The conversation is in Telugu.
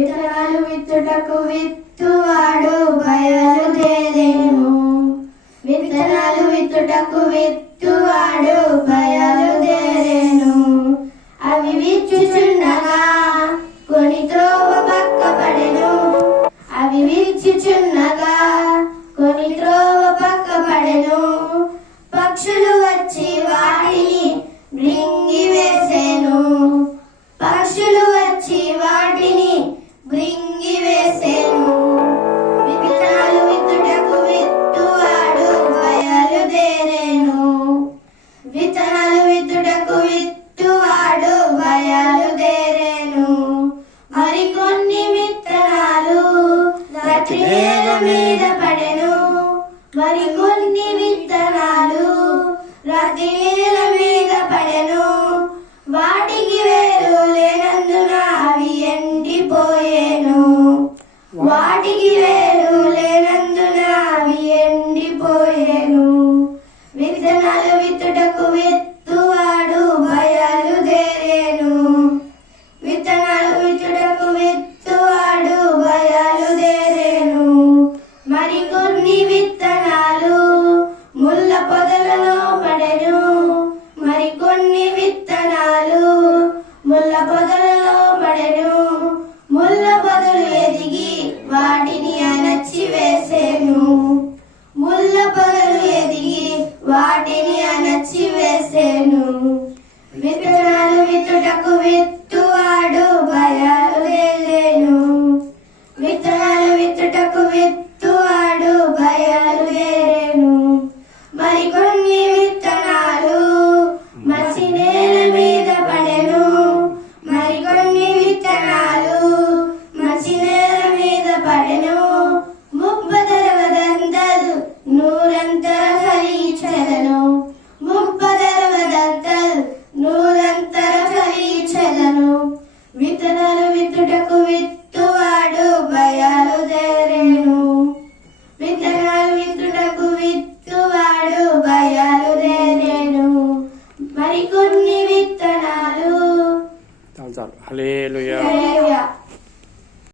విత్తనాలు విత్తుటకు విత్తువాడు బయలుదేరెను. విత్తనాలు విత్తుటకు విత్తువాడు బయలుదేరెను. అవి విచ్చుచున్నగా కొన్ని త్రోవ పక్క పడెను. అవి విచ్చుచున్నగా కొన్ని త్రోవ పక్క పడెను. పక్షులు వచ్చి వాటిని మృంగి వేసెను. పక్షులు వచ్చి వాటిని మృంగి వేసెను. విత్తనాలు విత్తుటకు విత్తువాడు బయలుదేరెను. విత్తనాలు విత్తుటకు విత్తువాడు బయలుదేరెను. మరికొన్ని విత్తనాలు గట్టి నేల మీద పడెను. మరికొన్ని విత్తనాలు రాతి నేల మీద పడెను. వాటికి వేరు లేనందున అవి ఎండిపోయెను. వాటికి వేరు లేనందున అవి ఎండిపోయెను. విత్తనాలు విత్తుటకు విత్తువాడు బయలుదేరెను. విత్తనాలు విత్తుటకు విత్తువాడు బయలుదేరెను. మరికొన్ని విత్తనాలు ముళ్ళ పొదలలో పడెను. మరికొన్ని విత్తనాలు ముళ్ళ పొదలలో పడెను. ముళ్ళ పొదలు ఎదిగి వాటిని అణచి వేసెను. ముళ్ళ పొదలు ఎదిగి వాటిని అణచి వేసెను. విత్తనాలు విత్తుటకు విత్తువాడు బయలుదేరెను. విత్తనాలు విత్తుటకు విత్తువాడు బయలుదేరెను. మరికొన్ని విత్తనాలు మంచి నేల మీద పడెను. మరికొన్ని విత్తనాలు మంచి నేల మీద పడెను. ముప్పదరవదంతలు నూరంతర ఫలించెదను. ముప్పదరవదంతలు నూరంతర ఫలించెదను. విత్తనాలు విత్తుటకు విత్తువాడు బయలుదేరెను. విత్తనాలు విత్తుటకు విత్తువాడు బయలుదేరెను. మరికొన్ని విత్తనాలు హల్లెలూయా.